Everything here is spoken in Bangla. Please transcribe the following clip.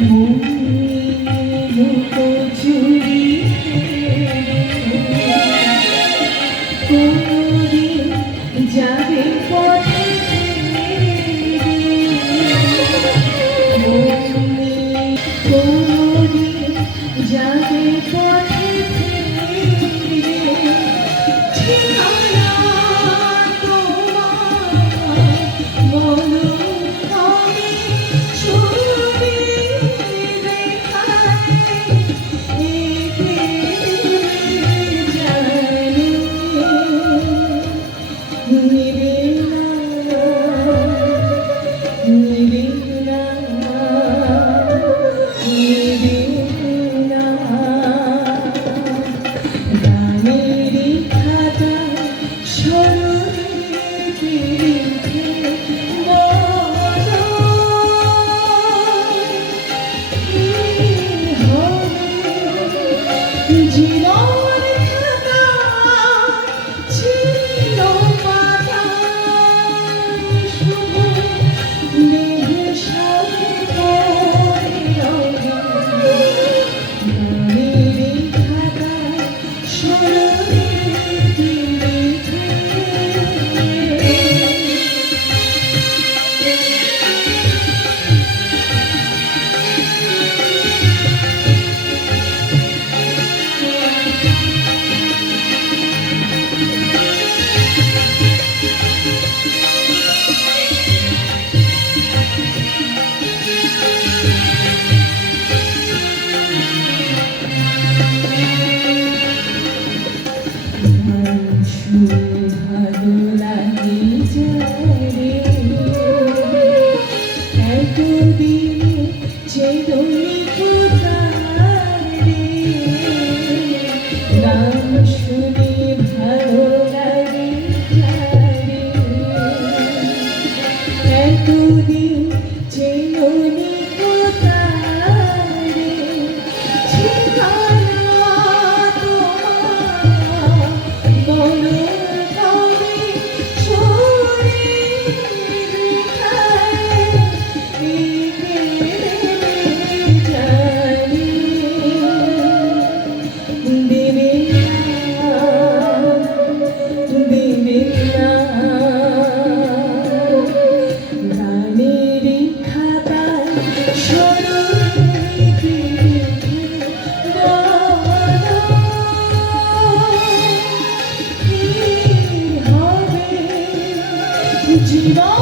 Oh, সেই de.